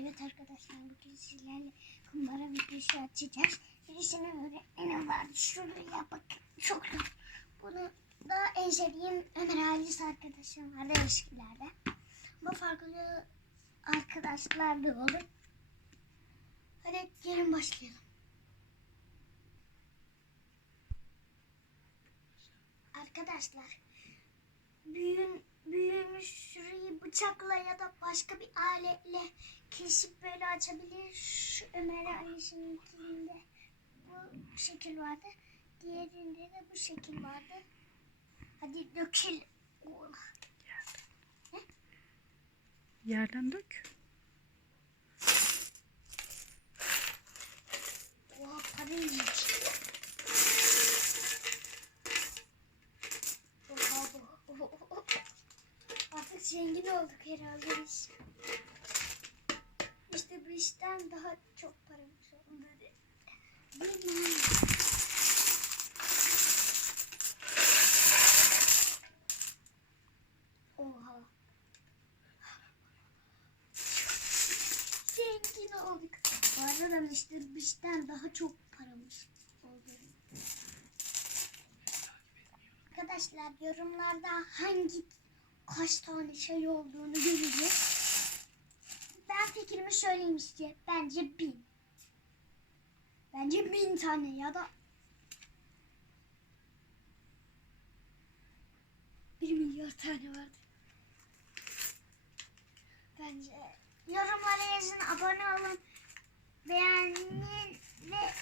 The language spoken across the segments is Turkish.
Evet arkadaşlar bugün sizlerle kumbara videosu açacağız. Birisinin öğretmenim vardı. Şuraya bakın. Çok zor. Bunu da en sevdiğim Ömer Halis arkadaşım vardı eskilerde. Bu farklı arkadaşlar da olur. Hadi gelin başlayalım. Arkadaşlar büyün, büyümüş sürüyü bıçakla ya da başka bir aletle kesip böyle açabilir. Şu Ömer Ayşe'ninkinde bu şekil vardı. Diğerinde de bu şekil vardı. Hadi dökelim. Oh, Yerden dök. Oha para yiyecek. Oha, oha, oha. Artık zengin olduk herhalde biz. İşte bu işten daha çok paramız oldu. Zengin olduk. Bu arada Mr. Beast'ten daha çok paramız oldu. Arkadaşlar yorumlarda hangi kaç tane şey olduğunu göreceğiz. Ben fikrimi söyleyeyim size. Bence bin. Bence bin tane ya da bir milyar tane vardı. Bence yorumlara yazın, abone olun, beğenin ve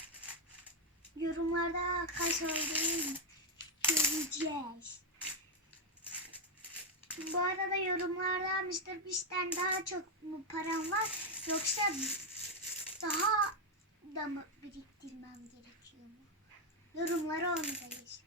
yorumlarda kaç olduğunu göreceğiz. Bu arada yorumlarda Mr. Beast'ten daha çok mu param var yoksa daha da mı biriktirmem gerekiyor mu? Yorumlara onu da.